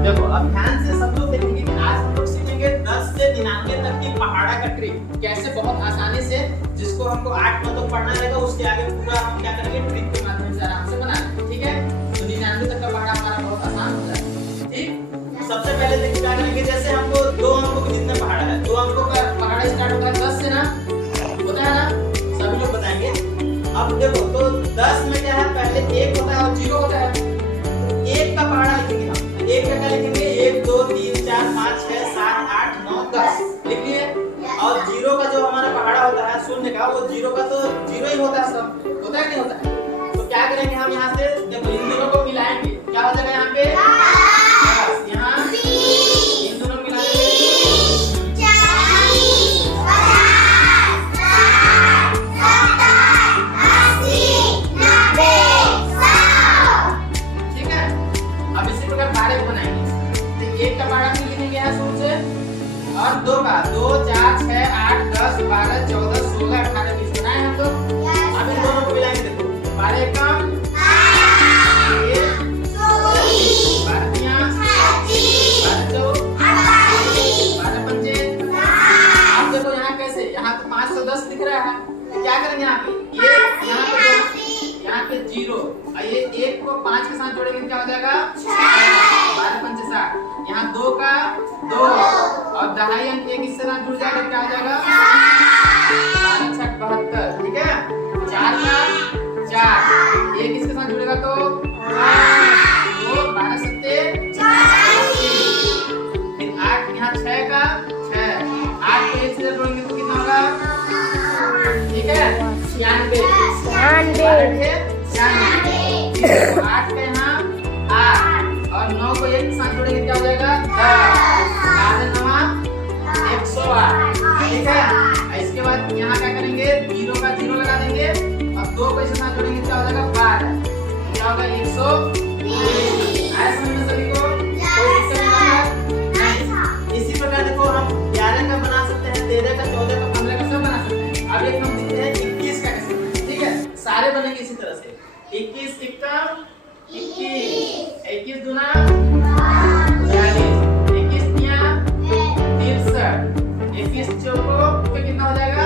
देखो अब ध्यान से सब लोग देखेंगे कि आज हम लोग सीखेंगे 10 से 99 तक की पहाड़ा का ट्रिक कैसे बहुत आसानी से, जिसको हमको 8 9 तक पढ़ना रहेगा उसके आगे पूरा हम क्या करेंगे ट्रिक के माध्यम से आराम से बनाएंगे। ठीक है, तो 99 तक का पहाड़ा हमारा बहुत आसान हो जाएगा। ठीक, सबसे पहले देखिए क्या करेंगे, जैसे हमको 2 अंकों के जितना पहाड़ा है, 2 अंकों का पहाड़ा स्टार्ट होता है 10 से ना, होता है ना, सभी लोग बताएंगे। अब देखो तो 10 में क्या है, पहले 1 होता है और 0 होता है, तो 1 का पहाड़ा लिखेंगे हम। 1 का क्या लिखेंगे, 1 2 3 4 5 6 7 8 9 10 लिख लिए। और 0 का जो हमारा पहाड़ा होता है शून्य का, वो 0 का तो 0 ही होता है, सब होता है नहीं होता है। तो क्या करेंगे हम यहाँ से, देखो इन दोनों को मिलाएंगे, क्या हो जाएगा यहाँ पे, यहाँ इन दोनों को मिलाएंगे, ठीक है। अब इसी प्रकार 12 बनाएंगे, तो 1 का पहाड़ा भी लिखेंगे यहाँ शुरू से, और 2 का 2 4 6 8 10 12 14 16 18 20 बनाए हम लोग। अब इन दोनों को मिलाएंगे, देखो 12 कम 510 दिख रहा है, तो क्या करेंगे यहाँ पे, ये यहाँ पे 0 और ये 1 को 5 के साथ जोड़ेंगे क्या हो जाएगा 12 5 60। यहाँ 2 का 2 और दहाई अंक 1 इससे साथ जुड़ जाएगा, क्या हो जाएगा 12 6 72। ठीक है, 4 का 4 1 इसके साथ जुड़ेगा तो 2 12 7 फिर 8, यहाँ 6 का 6 8 को 1 से जोड़ेंगे तो कितना होगा, ठीक है 96 8 का यहाँ 8 और 9 को 1 के साथ जोड़ेंगे क्या हो जाएगा 10 108। ठीक है, इसके बाद यहाँ क्या करेंगे, 0 का 0 लगा देंगे और 2 को इसके साथ जोड़ेंगे क्या हो जाएगा 12, क्या होगा 120। आया समझ में सभी को, कोई दिक्कत नहीं। इसी प्रकार देखो हम 11 का बना सकते हैं, 13 का 14 का 15 का सब बना सकते हैं। अब एक हम देखते हैं 21 का कैसे बनाएं। ठीक है, सारे बनेंगे इसी तरह से, 21 एकम 21 21 दूना 42 21 तिया 63 21 चौको तो कितना हो जाएगा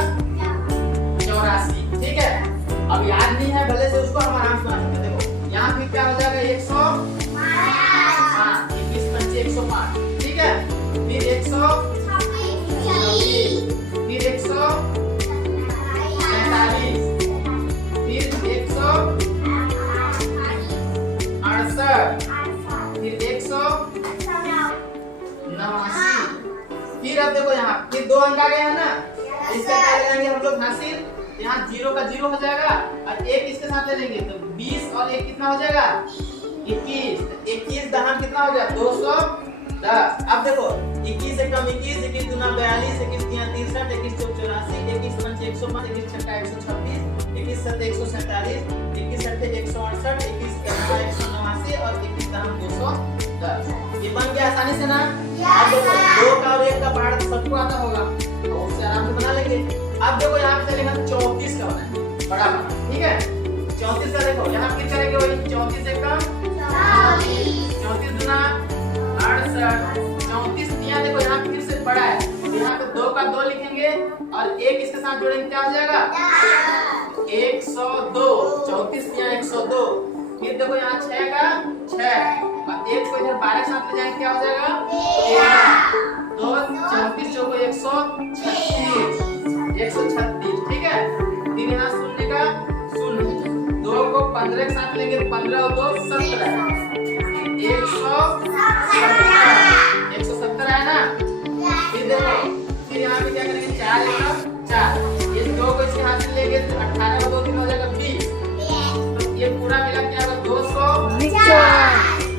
84। ठीक है, अब याद नहीं है भले से उसको हम आराम से बना सकते हैं। देखो यहाँ पे क्या हो जाएगा 105 21 5 105। ठीक है, फिर 126 फिर 147 फिर 168 फिर 189। फिर अब देखो यहाँ फिर 2 अंक आ गए हैं ना, इसका क्या लगाएंगे हम लोग हासिल, यहाँ 0 का 0 हो जाएगा और 1 इसके साथ ले लेंगे तो 20 और 1 कितना हो जाएगा 21। 21 दहान कितना हो गया 210। अब देखो 21 एकम 21 21 दूना 42 21 तिया 63 21 चौक 84 21 पंच 105 21 छक्का 126 21 सत्ते 147 21 अट्ठे 168 21 का 189 और 21 दहान 210। ये बन गया आसानी से ना। अब देखो 2 का और 1 का पहाड़ सबको आता होगा तो उससे आराम से बना लेंगे। अब देखो यहाँ पे चलेगा 34 का बनाएंगे बड़ा बड़ा। ठीक है, 34 का देखो यहाँ फिर करेंगे वही 34 एकम 34 दूना 68 34 तिया देखो यहाँ फिर से बड़ा है तो यहाँ पे 2 का 2 लिखेंगे और 1 इसके साथ जोड़ेंगे क्या हो जाएगा 102। 34 तिया 102। फिर देखो यहाँ 6 का 6 और 1 को इधर 12 के साथ ले जाएंगे क्या हो जाएगा 2 34 चौको 136। ठीक है, फिर यहाँ शून्य का शून्य 2 को 15 के साथ लेंगे 15 और 2 17 170 है ना। फिर देखो फिर यहाँ पे क्या करेंगे 4 एकम 4 ये 2 को इसके हाथ से लेंगे 18 और 2 कितना हो जाएगा 20 तो ये पूरा मिला क्या होगा 200।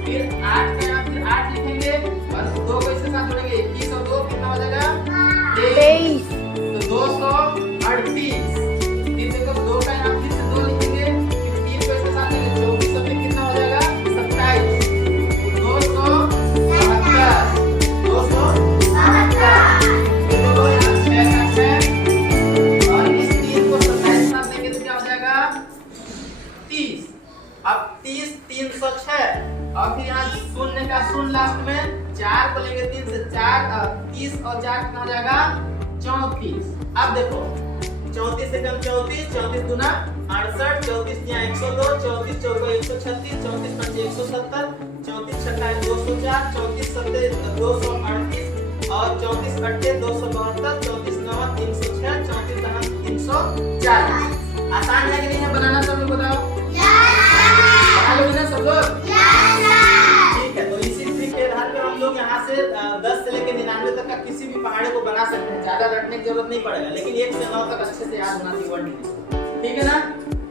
फिर 8 के यहाँ फिर 8 लिखेंगे और 2 को इसके साथ जोड़ेंगे 21 और 2 कितना हो जाएगा 23 तो 238। फिर देखो 2 का यहाँ फिर से 2 लिखेंगे फिर 3 को इसके साथ लेंगे 24 और फिर कितना हो जाएगा 27। लास्ट में 4 को लेंगे 3 से 30 और 4 कितना हो जाएगा 34। अब देखो 34 से कम 34 दूना 68, 34 यहाँ 102, 34 चौको 136, 34 पंचे 170, 34 छक्का 204, 34 सत्ते 238 और 34 अट्ठे 272, 34 नवा 306, 34 दहन 340। आसान है कि नहीं है बनाना? सब लोग बताओ। बना लोगे ना सब लोग? ठीक है, तो इसी ट्रिक के आधार पर हम लोग यहाँ से 10 से लेकर 99 तक का किसी भी पहाड़े को बना सकते हैं। ज्यादा रटने की जरूरत नहीं पड़ेगा, लेकिन 1 से 9 तक अच्छे से याद होना चाहिए वर्ड। ठीक है ना?